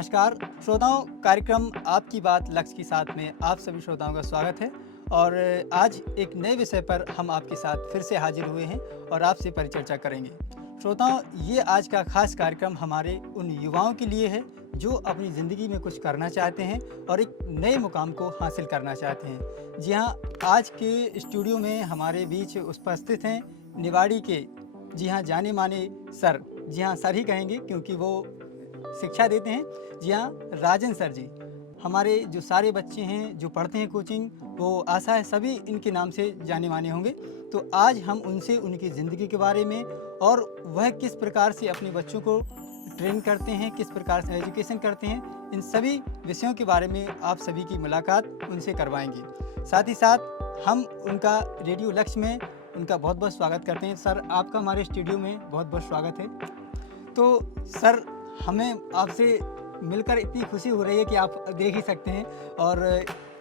नमस्कार श्रोताओं, कार्यक्रम आपकी बात लक्ष्य के साथ में आप सभी श्रोताओं का स्वागत है। और आज एक नए विषय पर हम आपके साथ फिर से हाजिर हुए हैं और आपसे परिचर्चा करेंगे। श्रोताओं, ये आज का खास कार्यक्रम हमारे उन युवाओं के लिए है जो अपनी ज़िंदगी में कुछ करना चाहते हैं और एक नए मुकाम को हासिल करना चाहते हैं। जी हाँ, आज के स्टूडियो में हमारे बीच उपस्थित हैं निवाड़ी के जाने माने सर। जी हाँ, सर ही कहेंगे क्योंकि वो शिक्षा देते हैं। जी हाँ, राजन सर जी। हमारे जो सारे बच्चे हैं जो पढ़ते हैं कोचिंग, वो आशा है सभी इनके नाम से जाने माने होंगे। तो आज हम उनसे उनकी ज़िंदगी के बारे में और वह किस प्रकार से अपने बच्चों को ट्रेन करते हैं, किस प्रकार से एजुकेशन करते हैं, इन सभी विषयों के बारे में आप सभी की मुलाकात उनसे करवाएंगे। साथ ही साथ हम उनका रेडियो लक्ष्य में उनका बहुत बहुत स्वागत करते हैं। सर, आपका हमारे स्टूडियो में बहुत बहुत स्वागत है। तो सर, हमें आपसे मिलकर इतनी खुशी हो रही है कि आप देख ही सकते हैं और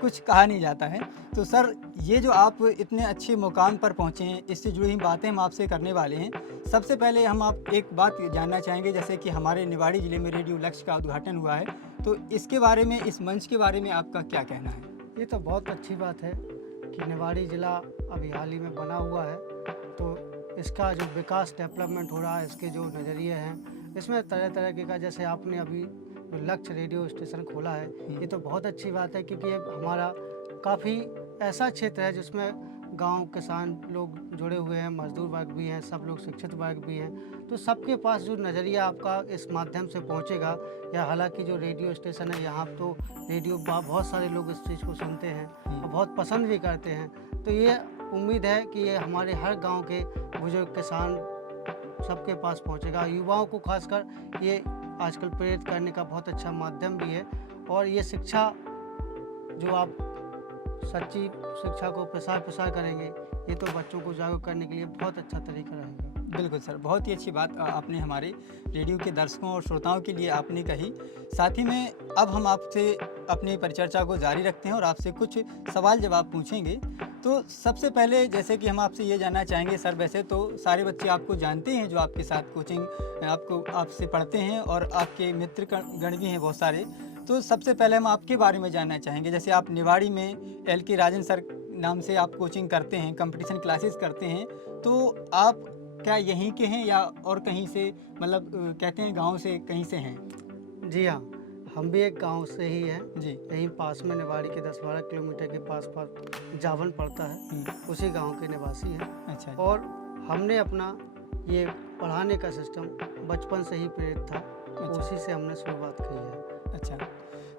कुछ कहा नहीं जाता है। तो सर, ये जो आप इतने अच्छे मुकाम पर पहुँचे हैं, इससे जुड़ी हुई बातें हम आपसे करने वाले हैं। सबसे पहले हम आप एक बात जानना चाहेंगे, जैसे कि हमारे निवाड़ी ज़िले में रेडियो लक्ष्य का उद्घाटन हुआ है, तो इसके बारे में, इस मंच के बारे में आपका क्या कहना है? ये तो बहुत अच्छी बात है कि निवाड़ी ज़िला अभी हाल ही में बना हुआ है, तो इसका जो विकास डेवलपमेंट हो रहा है, इसके जो नज़रिए हैं, इसमें तरह तरह के का, जैसे आपने अभी जो लक्ष्य रेडियो स्टेशन खोला है, ये तो बहुत अच्छी बात है क्योंकि ये हमारा काफ़ी ऐसा क्षेत्र है जिसमें गांव किसान लोग जुड़े हुए हैं, मजदूर वर्ग भी हैं, सब लोग शिक्षित वर्ग भी हैं। तो सबके पास जो नज़रिया आपका इस माध्यम से पहुंचेगा, या हालांकि जो रेडियो स्टेशन है यहाँ तो रेडियो बहुत सारे लोग इस चीज़ को सुनते हैं और बहुत पसंद भी करते हैं। तो ये उम्मीद है कि ये हमारे हर गांव के बुजुर्ग किसान सबके पास पहुंचेगा। युवाओं को खासकर ये आजकल प्रेरित करने का बहुत अच्छा माध्यम भी है। और ये शिक्षा जो आप सच्ची शिक्षा को प्रसार करेंगे, ये तो बच्चों को जागरूक करने के लिए बहुत अच्छा तरीका रहेगा। बिल्कुल सर, बहुत ही अच्छी बात आपने हमारे रेडियो के दर्शकों और श्रोताओं के लिए आपने कही। साथ ही में अब हम आपसे अपनी परिचर्चा को जारी रखते हैं और आपसे कुछ सवाल जवाब पूछेंगे। तो सबसे पहले जैसे कि हम आपसे ये जानना चाहेंगे सर, वैसे तो सारे बच्चे आपको जानते हैं जो आपके साथ कोचिंग आपसे पढ़ते हैं और आपके मित्र गण भी हैं बहुत सारे। तो सबसे पहले हम आपके बारे में जानना चाहेंगे, जैसे आप निवाड़ी में LK राजन सर नाम से आप कोचिंग करते हैं, कंपटीशन क्लासेस करते हैं। तो आप क्या यहीं के हैं या और कहीं से, मतलब कहते हैं गांव से कहीं से हैं? जी हाँ, हम भी एक गांव से ही हैं। जी। यहीं पास में निवाड़ी के 10-12 किलोमीटर के पास जावन पड़ता है, उसी गांव के निवासी हैं। अच्छा। और हमने अपना ये पढ़ाने का सिस्टम बचपन से ही प्रेरित था, अच्छा। उसी से हमने शुरुआत की है। अच्छा,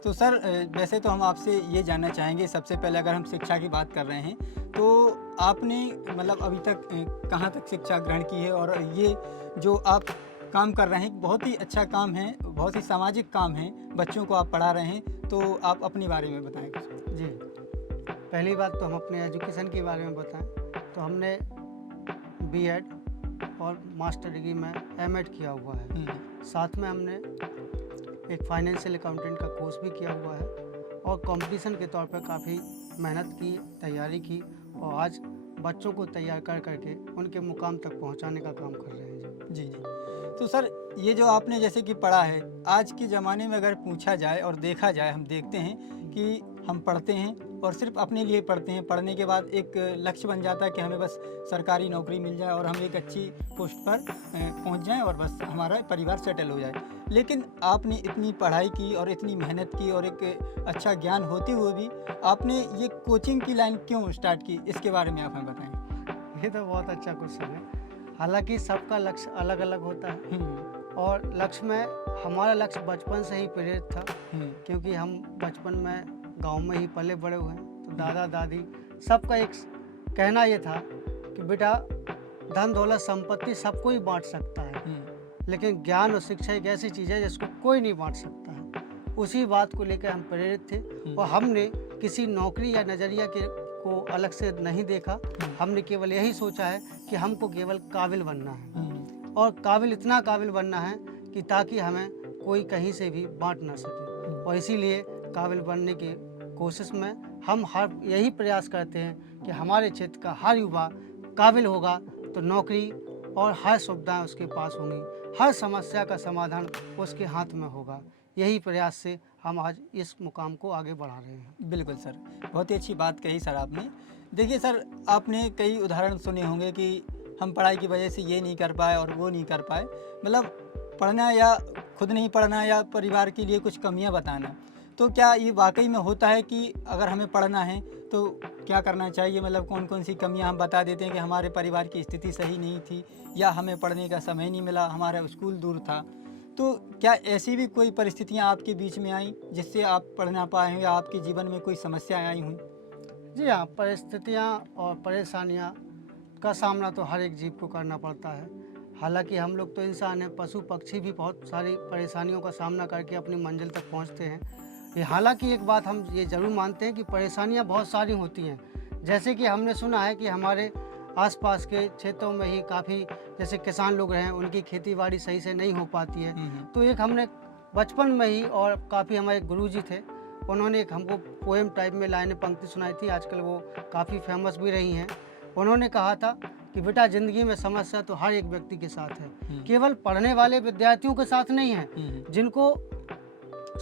तो सर वैसे तो हम आपसे ये जानना चाहेंगे, सबसे पहले अगर हम शिक्षा की बात कर रहे हैं, तो आपने मतलब अभी तक कहाँ तक शिक्षा ग्रहण की है? और ये जो आप काम कर रहे हैं बहुत ही अच्छा काम है, बहुत ही सामाजिक काम है, बच्चों को आप पढ़ा रहे हैं, तो आप अपने बारे में बताएं कुछ। जी, पहली बात तो हम अपने एजुकेशन के बारे में बताएं तो हमने B.Ed और मास्टर डिग्री में M.Ed किया हुआ है। साथ में हमने एक फाइनेंशियल अकाउंटेंट का कोर्स भी किया हुआ है और कंपटीशन के तौर पर काफ़ी मेहनत की, तैयारी की और आज बच्चों को तैयार कर करके उनके मुकाम तक पहुंचाने का काम कर रहे हैं। जी जी। तो सर, ये जो आपने जैसे कि पढ़ा है, आज के ज़माने में अगर पूछा जाए और देखा जाए, हम देखते हैं कि हम पढ़ते हैं और सिर्फ अपने लिए पढ़ते हैं। पढ़ने के बाद एक लक्ष्य बन जाता है कि हमें बस सरकारी नौकरी मिल जाए और हम एक अच्छी पोस्ट पर पहुंच जाएं और बस हमारा परिवार सेटल हो जाए। लेकिन आपने इतनी पढ़ाई की और इतनी मेहनत की और एक अच्छा ज्ञान होते हुए भी आपने ये कोचिंग की लाइन क्यों स्टार्ट की, इसके बारे में आप हमें बताएं। ये तो बहुत अच्छा क्वेश्चन है। हालांकि सबका लक्ष्य अलग अलग होता है और लक्ष्य में हमारा लक्ष्य बचपन से ही प्रेरित था, क्योंकि हम बचपन में गांव में ही पले बड़े हुए हैं। तो दादा दादी सबका एक कहना ये था कि बेटा, धन दौलत संपत्ति सबको ही बांट सकता है, लेकिन ज्ञान और शिक्षा एक ऐसी चीज़ है जिसको कोई नहीं बांट सकता है। उसी बात को लेकर हम प्रेरित थे और हमने किसी नौकरी या नज़रिया को अलग से नहीं देखा। हमने केवल यही सोचा है कि हमको केवल काबिल बनना है और काबिल, इतना काबिल बनना है कि ताकि हमें कोई कहीं से भी बांट ना सके। और इसीलिए काबिल बनने की कोशिश में हम हर यही प्रयास करते हैं कि हमारे क्षेत्र का हर युवा काबिल होगा तो नौकरी और हर सुविधाएं उसके पास होंगी, हर समस्या का समाधान उसके हाथ में होगा। यही प्रयास से हम आज इस मुकाम को आगे बढ़ा रहे हैं। बिल्कुल सर, बहुत ही अच्छी बात कही सर आपने। देखिए सर, आपने कई उदाहरण सुने होंगे कि हम पढ़ाई की वजह से ये नहीं कर पाए और वो नहीं कर पाए, मतलब पढ़ना या खुद नहीं पढ़ना या परिवार के लिए कुछ कमियां बताना। तो क्या ये वाकई में होता है कि अगर हमें पढ़ना है तो क्या करना चाहिए, मतलब कौन कौन सी कमियां हम बता देते हैं कि हमारे परिवार की स्थिति सही नहीं थी या हमें पढ़ने का समय नहीं मिला, हमारा स्कूल दूर था। तो क्या ऐसी भी कोई परिस्थितियां आपके बीच में आई जिससे आप पढ़ ना पाए हों या आपके जीवन में कोई समस्याएं आई हुई? जी हाँ, परिस्थितियाँ और परेशानियाँ का सामना तो हर एक जीव को करना पड़ता है। हालांकि हम लोग तो इंसान हैं, पशु पक्षी भी बहुत सारी परेशानियों का सामना करके अपनी मंजिल तक पहुंचते हैं। हालांकि एक बात हम ये ज़रूर मानते हैं कि परेशानियां बहुत सारी होती हैं। जैसे कि हमने सुना है कि हमारे आसपास के क्षेत्रों में ही काफ़ी जैसे किसान लोग हैं, उनकी खेती बाड़ी सही से नहीं हो पाती है। तो एक हमने बचपन में ही, और काफ़ी हमारे गुरुजी थे, उन्होंने एक हमको पोएम टाइप में लाइनें पंक्ति सुनाई थी, आजकल वो काफ़ी फेमस भी रही हैं। उन्होंने कहा था कि बेटा, ज़िंदगी में समस्या तो हर एक व्यक्ति के साथ है, केवल पढ़ने वाले विद्यार्थियों के साथ नहीं है। जिनको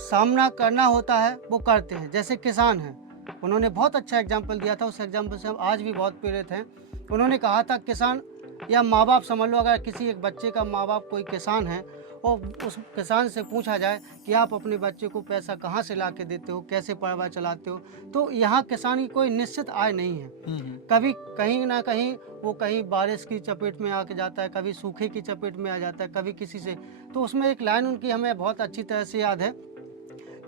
सामना करना होता है वो करते हैं, जैसे किसान हैं। उन्होंने बहुत अच्छा एग्जाम्पल दिया था, उस एग्जाम्पल से हम आज भी बहुत प्रेरित हैं। उन्होंने कहा था किसान या माँ बाप समझ लो, अगर किसी एक बच्चे का माँ बाप कोई किसान है और उस किसान से पूछा जाए कि आप अपने बच्चे को पैसा कहाँ से ला के देते हो, कैसे परिवार चलाते हो, तो यहाँ किसान की कोई निश्चित आय नहीं है। कभी कहीं ना कहीं वो कहीं बारिश की चपेट में आके जाता है, कभी सूखे की चपेट में आ जाता है, कभी किसी से। तो उसमें एक लाइन उनकी हमें बहुत अच्छी तरह से याद है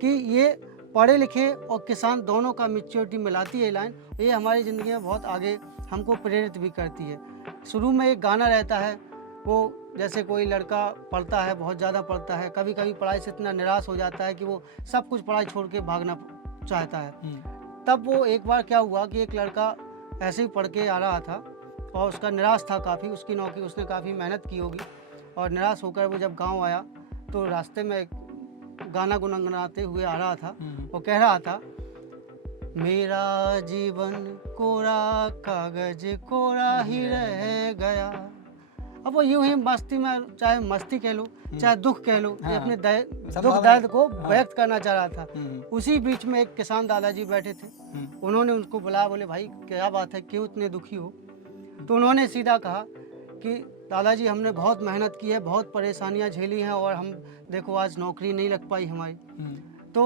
कि ये पढ़े लिखे और किसान दोनों का मैच्योरिटी मिलाती है लाइन। ये हमारी ज़िंदगी में बहुत आगे हमको प्रेरित भी करती है। शुरू में एक गाना रहता है, वो जैसे कोई लड़का पढ़ता है, बहुत ज़्यादा पढ़ता है, कभी कभी पढ़ाई से इतना निराश हो जाता है कि वो सब कुछ पढ़ाई छोड़ के भागना चाहता है। तब वो एक बार क्या हुआ कि एक लड़का ऐसे ही पढ़ के आ रहा था और उसका निराश था काफ़ी, उसकी नौकरी, उसने काफ़ी मेहनत की होगी, और निराश होकर वो जब गाँव आया तो रास्ते में गाना गुनगुनाते हुए आ रहा था। वो कह रहा था, मेरा जीवन कोरा कागज कोरा ही रह गया। अब वो यूं ही मस्ती में, चाहे मस्ती कह लो चाहे दुख कह लो, ये अपने दुख दर्द को व्यक्त करना चाह रहा था। उसी बीच में एक किसान दादाजी बैठे थे। उन्होंने उनको बुलाया, बोले भाई क्या बात है, क्यों इतने दुखी हो? तो उन्होंने सीधा कहा कि दादाजी, हमने बहुत मेहनत की है, बहुत परेशानियां झेली हैं, और हम देखो आज नौकरी नहीं लग पाई हमारी। तो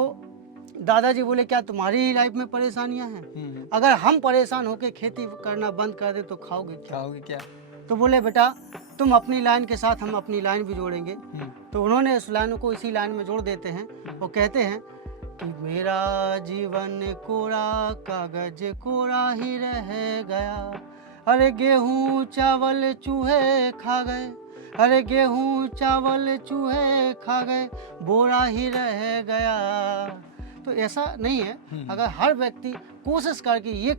दादाजी बोले, क्या तुम्हारी ही लाइफ में परेशानियां हैं? अगर हम परेशान होकर खेती करना बंद कर दे तो खाओगे क्या? तो बोले, बेटा तुम अपनी लाइन के साथ हम अपनी लाइन भी जोड़ेंगे। तो उन्होंने उस लाइन को इसी लाइन में जोड़ देते हैं। वो कहते हैं कि मेरा जीवन कोरा कागज कोरा ही रह गया, अरे गेहूँ चावल चूहे खा गए, अरे गेहूँ चावल चूहे खा गए, बोरा ही रह गया। तो ऐसा नहीं है, अगर हर व्यक्ति कोशिश करके, ये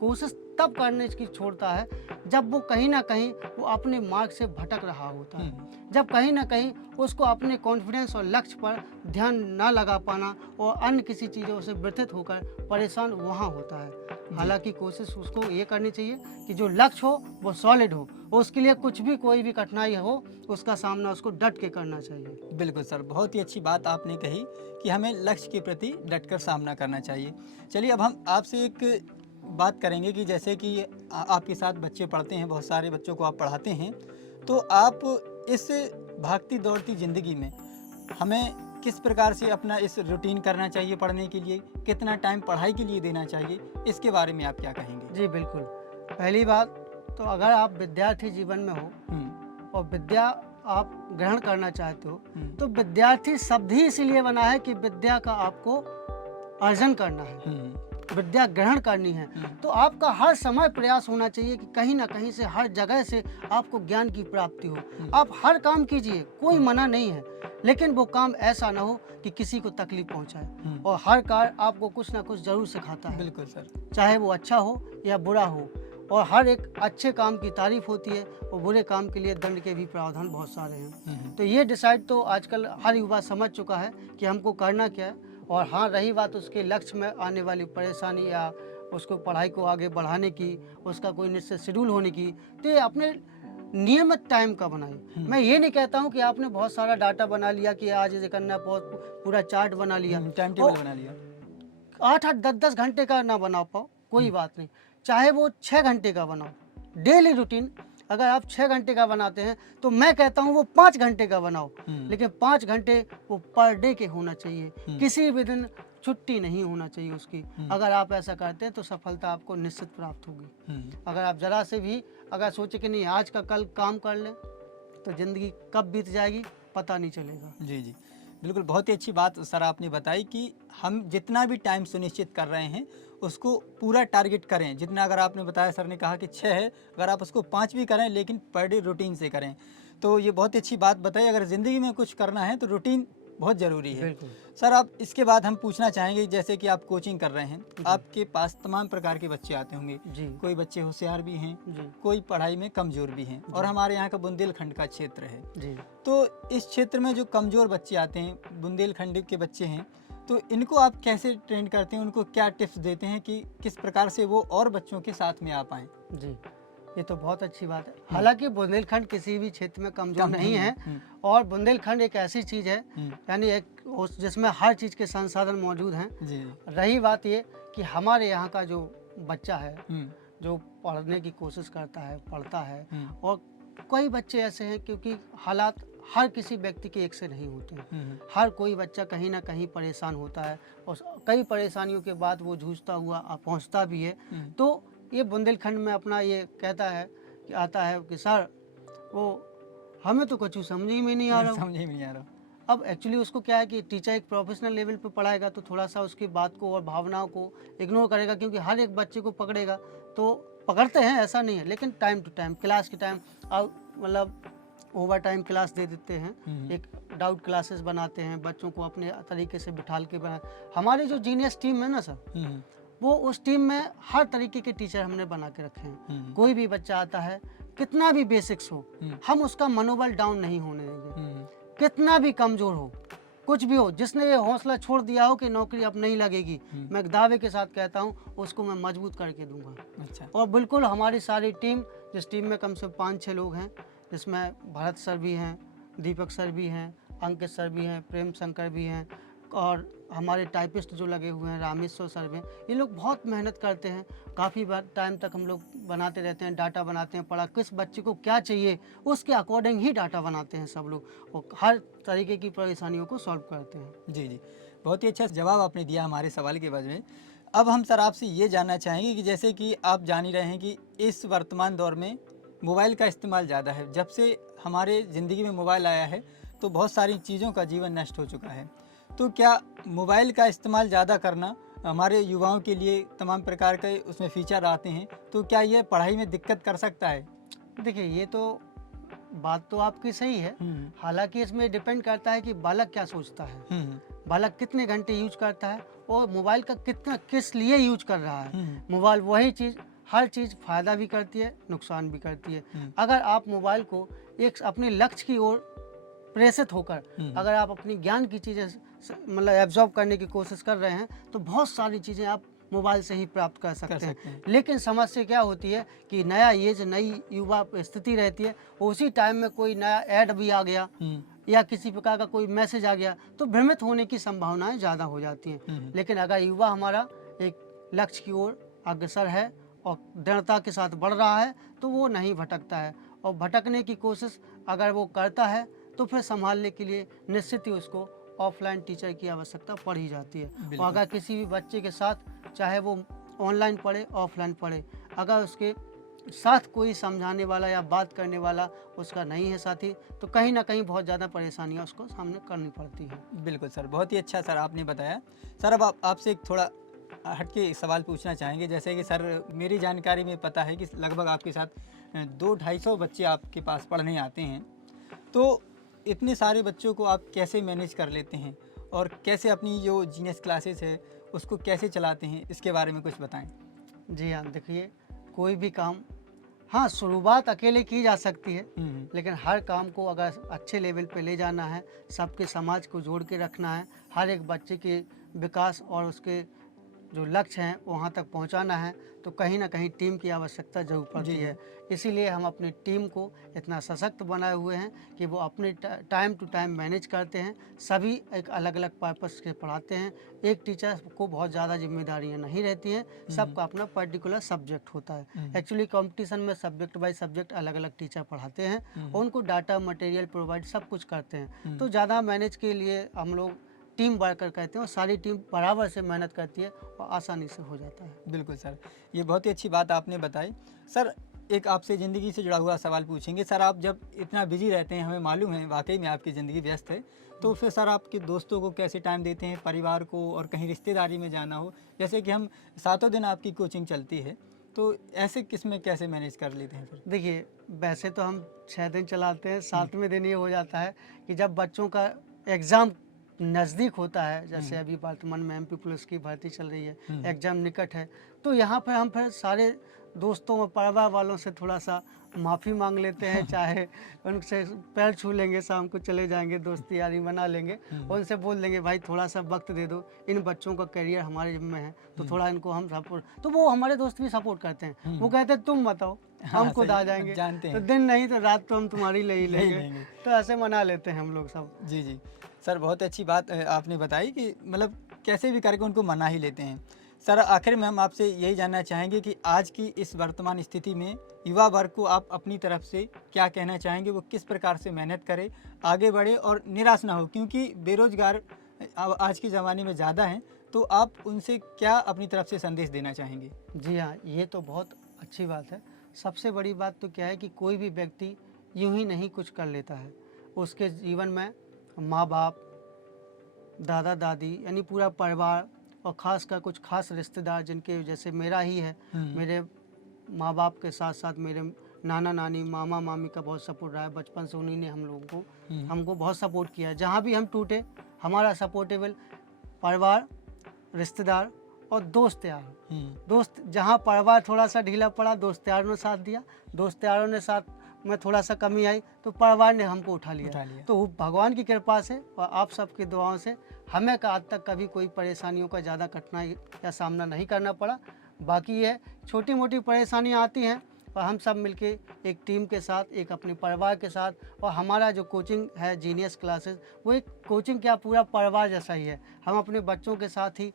कोशिश तब करने की छोड़ता है जब वो कहीं ना कहीं वो अपने मार्ग से भटक रहा होता है, जब कहीं ना कहीं उसको अपने कॉन्फिडेंस और लक्ष्य पर ध्यान ना लगा पाना और अन्य किसी चीज़ों से व्यथित होकर परेशान वहाँ होता है। हालांकि कोशिश उसको ये करनी चाहिए कि जो लक्ष्य हो वो सॉलिड हो, और उसके लिए कुछ भी कोई भी कठिनाई हो उसका सामना उसको डट के करना चाहिए। बिल्कुल सर, बहुत ही अच्छी बात आपने कही कि हमें लक्ष्य के प्रति डटकर सामना करना चाहिए। चलिए, अब हम आपसे एक बात करेंगे कि जैसे कि आपके साथ बच्चे पढ़ते हैं, बहुत सारे बच्चों को आप पढ़ाते हैं, तो आप इस भागती दौड़ती ज़िंदगी में हमें किस प्रकार से अपना इस रूटीन करना चाहिए पढ़ने के लिए, कितना टाइम पढ़ाई के लिए देना चाहिए, इसके बारे में आप क्या कहेंगे? जी बिल्कुल। पहली बात तो, अगर आप विद्यार्थी जीवन में हो और विद्या आप ग्रहण करना चाहते हो, तो विद्यार्थी शब्द ही इसलिए बना है कि विद्या का आपको अर्जन करना है, विद्या ग्रहण करनी है। तो आपका हर समय प्रयास होना चाहिए कि कहीं ना कहीं से, हर जगह से आपको ज्ञान की प्राप्ति हो। आप हर काम कीजिए, कोई मना नहीं है, लेकिन वो काम ऐसा ना हो कि किसी को तकलीफ पहुंचाए। और हर कार्य आपको कुछ ना कुछ जरूर सिखाता है। बिल्कुल सर। चाहे वो अच्छा हो या बुरा हो, और हर एक अच्छे काम की तारीफ होती है और बुरे काम के लिए दंड के भी प्रावधान बहुत सारे हैं। तो ये डिसाइड तो आजकल हर युवा समझ चुका है कि हमको करना क्या है। और हाँ, रही बात उसके लक्ष्य में आने वाली परेशानी या उसको पढ़ाई को आगे बढ़ाने की, उसका कोई निश्चित शेड्यूल होने की, तो ये अपने नियमित टाइम का बनाइए। मैं ये नहीं कहता हूँ कि आपने बहुत सारा डाटा बना लिया कि आज ये करना है, बहुत पूरा चार्ट बना लिया, टाइम टेबल बना लिया। 8-8 10-10 घंटे का ना बना पाओ कोई बात नहीं, चाहे वो 6 घंटे का बनाओ। डेली रूटीन अगर आप 6 घंटे का बनाते हैं तो मैं कहता हूँ वो 5 घंटे का बनाओ, लेकिन 5 घंटे वो पर डे के होना चाहिए, किसी भी दिन छुट्टी नहीं होना चाहिए उसकी। अगर आप ऐसा करते हैं तो सफलता आपको निश्चित प्राप्त होगी। अगर आप ज़रा से भी अगर सोचे कि नहीं आज का कल काम कर लें तो ज़िंदगी कब बीत जाएगी पता नहीं चलेगा। जी जी, बिल्कुल, बहुत ही अच्छी बात सर आपने बताई कि हम जितना भी टाइम सुनिश्चित कर रहे हैं उसको पूरा टारगेट करें। जितना अगर आपने बताया, सर ने कहा कि 6 है, अगर आप उसको 5 भी करें लेकिन पर डे रूटीन से करें, तो ये बहुत अच्छी बात बताई। अगर ज़िंदगी में कुछ करना है तो रूटीन बहुत ज़रूरी है। बिल्कुल सर, आप इसके बाद हम पूछना चाहेंगे, जैसे कि आप कोचिंग कर रहे हैं, आपके पास तमाम प्रकार के बच्चे आते होंगे। जी कोई बच्चे होशियार भी हैं, जी कोई पढ़ाई में कमज़ोर भी हैं, और हमारे यहाँ का बुंदेलखंड का क्षेत्र है। जी तो इस क्षेत्र में जो कमज़ोर बच्चे आते हैं, बुंदेलखंड के बच्चे हैं, तो इनको आप कैसे ट्रेन करते हैं? उनको क्या टिप्स देते हैं कि किस प्रकार से वो और बच्चों के साथ में आ पाएँ? जी, ये तो बहुत अच्छी बात है। हालांकि बुंदेलखंड किसी भी क्षेत्र में कमजोर नहीं है, और बुंदेलखंड एक ऐसी चीज़ है यानी एक जिसमें हर चीज़ के संसाधन मौजूद हैं। जी। रही बात ये कि हमारे यहाँ का जो बच्चा है हुँ, जो पढ़ने की कोशिश करता है, पढ़ता है, हुँ, और कई बच्चे ऐसे हैं क्योंकि हालात हर किसी व्यक्ति के एक से नहीं होते हैं। हुँ, हर कोई बच्चा कहीं ना कहीं परेशान होता है और कई परेशानियों के बाद वो जूझता हुआ पहुंचता भी है। हुँ, तो ये बुंदेलखंड में अपना ये कहता है कि आता है कि सर वो हमें तो कुछ समझ ही में नहीं आ रहा। समझ में नहीं आ रहा। अब एक्चुअली उसको क्या है कि टीचर एक प्रोफेशनल लेवल पे पढ़ाएगा तो थोड़ा सा उसकी बात को और भावनाओं को इग्नोर करेगा, क्योंकि हर एक बच्चे को पकड़ेगा तो पकड़ते हैं ऐसा नहीं है, लेकिन टाइम टू टाइम क्लास के टाइम अब मतलब ओवर टाइम क्लास दे देते हैं, एक डाउट क्लासेस बनाते हैं, बच्चों को अपने तरीके से बिठाल के बना। हमारी जो जीनियस टीम है ना सर, हुँ, वो उस टीम में हर तरीके के टीचर हमने बना के रखे हैं। हुँ, कोई भी बच्चा आता है कितना भी बेसिक्स हो, हम उसका मनोबल डाउन नहीं होने देंगे। हुँ, कितना भी कमज़ोर हो, कुछ भी हो, जिसने ये हौसला छोड़ दिया हो कि नौकरी अब नहीं लगेगी, मैं दावे के साथ कहता हूँ उसको मैं मजबूत करके दूंगा। अच्छा। और बिल्कुल हमारी सारी टीम, जिस टीम में कम से 5-6 लोग हैं, जिसमें भरत सर भी हैं, दीपक सर भी हैं, अंकित सर भी हैं, प्रेम शंकर भी हैं, और हमारे टाइपिस्ट जो लगे हुए हैं रामेश्वर सर भी हैं। ये लोग बहुत मेहनत करते हैं, काफ़ी बार टाइम तक हम लोग बनाते रहते हैं, डाटा बनाते हैं, पढ़ा किस बच्चे को क्या चाहिए उसके अकॉर्डिंग ही डाटा बनाते हैं सब लोग, और हर तरीके की परेशानियों को सॉल्व करते हैं। जी, जी। बहुत ही अच्छा जवाब आपने दिया हमारे सवाल के बारे में। अब हम सर आपसे ये जानना चाहेंगे कि जैसे कि आप जान ही रहे हैं कि इस वर्तमान दौर में मोबाइल का इस्तेमाल ज़्यादा है। जब से हमारे ज़िंदगी में मोबाइल आया है, तो बहुत सारी चीज़ों का जीवन नष्ट हो चुका है। तो क्या मोबाइल का इस्तेमाल ज़्यादा करना हमारे युवाओं के लिए तमाम प्रकार के उसमें फ़ीचर आते हैं, तो क्या ये पढ़ाई में दिक्कत कर सकता है? देखिए ये तो बात तो आपकी सही है, हुँ, हालांकि इसमें डिपेंड करता है कि बालक क्या सोचता है, हुँ, बालक कितने घंटे यूज करता है और मोबाइल का कितना किस लिए यूज कर रहा है। हुँ, मोबाइल वही चीज़, हर चीज़ फ़ायदा भी करती है नुकसान भी करती है। हुँ, अगर आप मोबाइल को एक अपने लक्ष्य की ओर प्रेरित होकर अगर आप अपनी ज्ञान की चीज़ें मतलब एब्जॉर्ब करने की कोशिश कर रहे हैं तो बहुत सारी चीज़ें आप मोबाइल से ही प्राप्त कर सकते हैं। लेकिन समस्या क्या होती है कि नया ये जो नई युवा स्थिति रहती है, उसी टाइम में कोई नया ऐड भी आ गया हुँ, या किसी प्रकार का कोई मैसेज आ गया तो भ्रमित होने की संभावनाएं ज़्यादा हो जाती हैं। लेकिन अगर युवा हमारा एक लक्ष्य की ओर अग्रसर है और दृढ़ता के साथ बढ़ रहा है तो वो नहीं भटकता है, और भटकने की कोशिश अगर वो करता है तो फिर संभालने के लिए निश्चित ही उसको ऑफलाइन टीचर की आवश्यकता पड़ ही जाती है। और बिल्कुल। अगर किसी भी बच्चे के साथ चाहे वो ऑनलाइन पढ़े ऑफलाइन पढ़े, अगर उसके साथ कोई समझाने वाला या बात करने वाला उसका नहीं है साथी, तो कहीं ना कहीं बहुत ज़्यादा परेशानियाँ उसको सामने करनी पड़ती हैं। बिल्कुल सर, बहुत ही अच्छा सर आपने बताया। सर, अब आप आपसे एक थोड़ा हटके सवाल पूछना चाहेंगे। जैसे कि सर मेरी जानकारी में पता है कि लगभग आपके साथ 200-250 बच्चे आपके पास पढ़ने आते हैं। तो इतने सारे बच्चों को आप कैसे मैनेज कर लेते हैं और कैसे अपनी जो जीनियस क्लासेस है उसको कैसे चलाते हैं, इसके बारे में कुछ बताएं। जी हाँ, देखिए कोई भी काम, हाँ शुरुआत अकेले की जा सकती है, हम्म, लेकिन हर काम को अगर अच्छे लेवल पे ले जाना है, सबके समाज को जोड़ के रखना है, हर एक बच्चे के विकास और उसके जो लक्ष्य हैं वहाँ तक पहुँचाना है तो कहीं ना कहीं टीम की आवश्यकता जरूर पड़ती जी। है। इसीलिए हम अपनी टीम को इतना सशक्त बनाए हुए हैं कि वो अपने टाइम टू टाइम मैनेज करते हैं। सभी एक अलग अलग पर्पस के पढ़ाते हैं। एक टीचर को बहुत ज़्यादा जिम्मेदारियाँ नहीं रहती हैं, सबका अपना पर्टिकुलर सब्जेक्ट होता है। एक्चुअली कंपटीशन में सब्जेक्ट बाई सब्जेक्ट अलग अलग टीचर पढ़ाते हैं और उनको डाटा मटेरियल प्रोवाइड सब कुछ करते हैं। तो ज़्यादा मैनेज के लिए हम लोग टीम वर्कर कहते हैं और सारी टीम बराबर से मेहनत करती है और आसानी से हो जाता है। बिल्कुल सर, ये बहुत ही अच्छी बात आपने बताई। सर, एक आपसे ज़िंदगी से जुड़ा हुआ सवाल पूछेंगे। सर, आप जब इतना बिजी रहते हैं, हमें मालूम है वाकई में आपकी ज़िंदगी व्यस्त है, तो फिर सर आपके दोस्तों को कैसे टाइम देते हैं, परिवार को, और कहीं रिश्तेदारी में जाना हो, जैसे कि हम सातों दिन आपकी कोचिंग चलती है, तो ऐसे किस्में कैसे मैनेज कर लेते हैं फिर? देखिए, वैसे तो हम 6 दिन चलाते हैं, 7वें दिन ये हो जाता है कि जब बच्चों का एग्ज़ाम नज़दीक होता है, जैसे अभी वर्तमान में एमपी पुलिस की भर्ती चल रही है, एग्ज़ाम निकट है, तो यहाँ पर हम फिर सारे दोस्तों और परिवार वालों से थोड़ा-सा माफ़ी माँग लेते हैं, चाहे उनसे पैर छू लेंगे, शाम को चले जाएँगे, दोस्ती यारी बना लेंगे और उनसे बोल देंगे भाई थोड़ा-सा वक़्त दे दो, इन बच्चों का करियर हमारे ज़िम्मे है, तो थोड़ा इनको हम सपोर्ट, तो वो हमारे दोस्त भी सपोर्ट करते हैं। वो कहते हैं तुम बताओ, हाँ, हम खुद सही आ है, जाएँगे, जानते तो हैं। दिन नहीं तो रात तो हम तुम्हारी ले ही ले ही लेंगे। लेंगे। तो ऐसे मना लेते हैं हम लोग सब। जी, जी। सर, बहुत अच्छी बात आपने बताई कि मतलब कैसे भी करके उनको मना ही लेते हैं। सर, आखिर में हम आपसे यही जानना चाहेंगे कि आज की इस वर्तमान स्थिति में युवा वर्ग को आप अपनी तरफ से क्या कहना चाहेंगे? वो किस प्रकार से मेहनत करे, आगे बढ़े और निराश ना हो? क्योंकि बेरोज़गार आज के ज़माने में ज़्यादा हैं, तो आप उनसे क्या अपनी तरफ से संदेश देना चाहेंगे? जी हाँ, ये तो बहुत अच्छी बात है। सबसे बड़ी बात तो क्या है कि कोई भी व्यक्ति यूँ ही नहीं कुछ कर लेता है। उसके जीवन में माँ-बाप, दादा-दादी यानी पूरा परिवार और ख़ासकर कुछ ख़ास रिश्तेदार जिनके जैसे मेरा ही है, मेरे माँ-बाप के साथ-साथ मेरे नाना-नानी, मामा-मामी का बहुत सपोर्ट रहा है। बचपन से उन्हीं ने हम लोगों को हमको बहुत सपोर्ट किया है। जहाँ भी हम टूटे, हमारा सपोर्टेबल परिवार, रिश्तेदार और दोस्त यार। दोस्त जहाँ परिवार थोड़ा-सा ढीला पड़ा, दोस्त यारों ने साथ दिया, दोस्त यारों ने साथ में थोड़ा-सा कमी आई, तो परिवार ने हमको उठा लिया। तो भगवान की कृपा से और आप सबकी दुआओं से हमें आज तक कभी कोई परेशानियों का ज़्यादा कठिनाई या सामना नहीं करना पड़ा। बाकी ये छोटी-मोटी परेशानियाँ आती हैं और हम सब मिलके एक टीम के साथ, एक अपने परिवार के साथ, और हमारा जो कोचिंग है जीनियस क्लासेस, वो एक कोचिंग क्या पूरा परिवार जैसा ही है। हम अपने बच्चों के साथ ही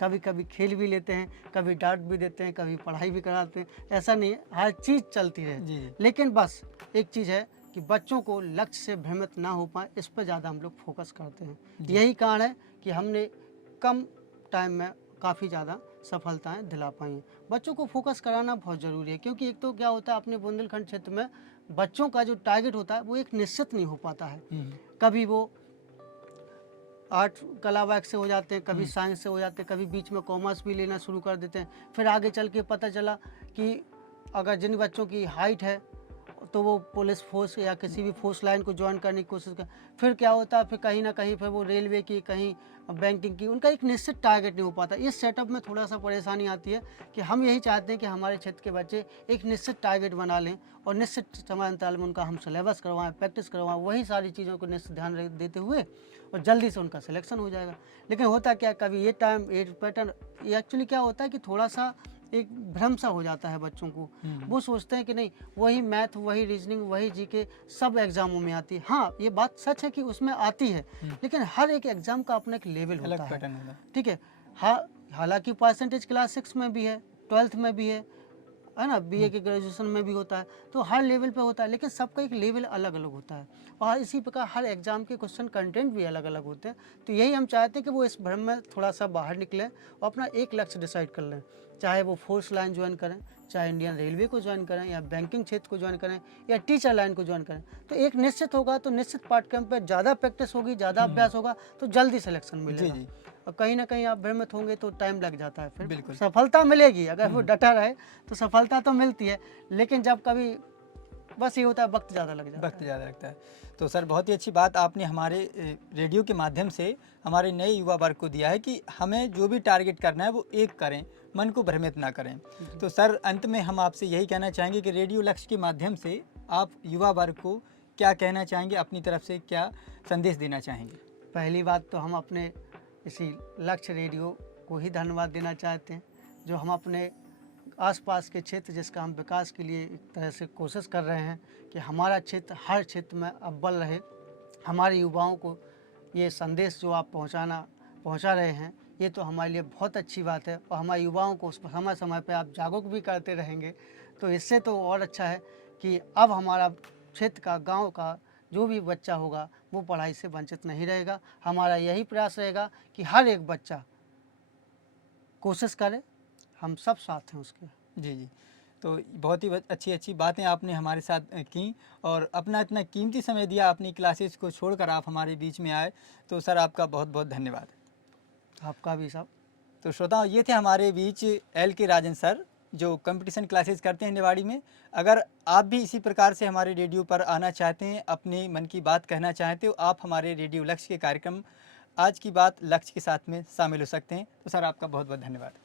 कभी कभी खेल भी लेते हैं, कभी डांट भी देते हैं, कभी पढ़ाई भी कराते हैं। ऐसा नहीं है, हर चीज़ चलती रहे। जी। लेकिन बस एक चीज़ है कि बच्चों को लक्ष्य से भ्रमित ना हो पाए, इस पर ज़्यादा हम लोग फोकस करते हैं। यही कारण है कि हमने कम टाइम में काफ़ी ज़्यादा सफलताएं दिला पाई हैं। बच्चों को फोकस कराना बहुत ज़रूरी है, क्योंकि एक तो क्या होता है अपने बुंदेलखंड क्षेत्र में बच्चों का जो टारगेट होता है वो एक निश्चित नहीं हो पाता है। कभी वो आर्ट कला वाक से हो जाते हैं, कभी साइंस से हो जाते हैं, कभी बीच में कॉमर्स भी लेना शुरू कर देते हैं। फिर आगे चल के पता चला कि अगर जिन बच्चों की हाइट है तो वो पुलिस फोर्स या किसी भी फोर्स लाइन को ज्वाइन करने की कोशिश कर, फिर क्या होता है, फिर कहीं ना कहीं फिर वो रेलवे की, कहीं बैंकिंग की, उनका एक निश्चित टारगेट नहीं हो पाता। इस सेटअप में थोड़ा सा परेशानी आती है कि हम यही चाहते हैं कि हमारे क्षेत्र के बच्चे एक निश्चित टारगेट बना लें और निश्चित समय अंतराल में उनका हम सिलेबस करवाएं, प्रैक्टिस करवाएं, वही सारी चीज़ों को निश्चित ध्यान देते हुए और जल्दी से उनका सिलेक्शन हो जाएगा। लेकिन होता क्या, कभी ये टाइम ये पैटर्न, ये एक्चुअली क्या होता है कि थोड़ा सा एक भ्रम सा हो जाता है बच्चों को। वो सोचते हैं कि नहीं, वही मैथ, वही रीजनिंग, वही जीके सब एग्जामों में आती है। हाँ, ये बात सच है कि उसमें आती है, लेकिन हर एक एग्जाम का अपना एक लेवल होता है। पैटर्न होगा। ठीक है, हाँ, हालांकि परसेंटेज क्लास 6 में भी है, 12th में भी है ना, बीए के ग्रेजुएशन में भी होता है, तो हर लेवल पे होता है, लेकिन सबका एक लेवल अलग अलग होता है और इसी प्रकार हर एग्जाम के क्वेश्चन कंटेंट भी अलग अलग होते हैं। तो यही हम चाहते हैं कि वो इस भ्रम में थोड़ा सा बाहर निकलें और अपना एक लक्ष्य डिसाइड कर लें, चाहे वो फोर्स लाइन ज्वाइन करें, चाहे इंडियन रेलवे को ज्वाइन करें, या बैंकिंग क्षेत्र को ज्वाइन करें, या टीचर लाइन को ज्वाइन करें। तो एक निश्चित होगा तो निश्चित पाठ्यक्रम पर ज़्यादा प्रैक्टिस होगी, ज़्यादा अभ्यास होगा तो जल्दी सिलेक्शन मिलेगा। जी। और कहीं ना कहीं आप भ्रमित होंगे तो टाइम लग जाता है, फिर बिल्कुल। सफलता मिलेगी अगर वो डटा रहे तो सफलता तो मिलती है, लेकिन जब कभी बस ये होता है वक्त ज़्यादा लग जाता है। वक्त ज़्यादा लगता है। तो सर, बहुत ही अच्छी बात आपने हमारे रेडियो के माध्यम से हमारे नए युवा वर्ग को दिया है कि हमें जो भी टारगेट करना है वो एक करें, मन को भ्रमित ना करें। तो सर, अंत में हम आपसे यही कहना चाहेंगे कि रेडियो लक्ष्य के माध्यम से आप युवा वर्ग को क्या कहना चाहेंगे, अपनी तरफ से क्या संदेश देना चाहेंगे? पहली बात तो हम अपने इसी लक्ष्य रेडियो को ही धन्यवाद देना चाहते हैं, जो हम अपने आसपास के क्षेत्र जिसका हम विकास के लिए एक तरह से कोशिश कर रहे हैं कि हमारा क्षेत्र हर क्षेत्र में अव्वल रहे। हमारे युवाओं को ये संदेश जो आप पहुंचा रहे हैं, ये तो हमारे लिए बहुत अच्छी बात है, और हमारे युवाओं को समय समय पे आप जागरूक भी करते रहेंगे तो इससे तो और अच्छा है कि अब हमारा क्षेत्र का, गांव का जो भी बच्चा होगा वो पढ़ाई से वंचित नहीं रहेगा। हमारा यही प्रयास रहेगा कि हर एक बच्चा कोशिश करे, हम सब साथ हैं उसके। जी जी, तो बहुत ही अच्छी अच्छी बातें आपने हमारे साथ की, और अपना इतना कीमती समय दिया, अपनी क्लासेस को छोड़कर आप हमारे बीच में आए, तो सर आपका बहुत बहुत धन्यवाद। आपका भी साहब। तो श्रोताओं, ये थे हमारे बीच LK राजन सर, जो कंपटीशन क्लासेस करते हैं निवाड़ी में। अगर आप भी इसी प्रकार से हमारे रेडियो पर आना चाहते हैं, अपने मन की बात कहना चाहते हो, आप हमारे रेडियो लक्ष्य के कार्यक्रम आज की बात लक्ष्य के साथ में शामिल हो सकते हैं। तो सर आपका बहुत बहुत धन्यवाद।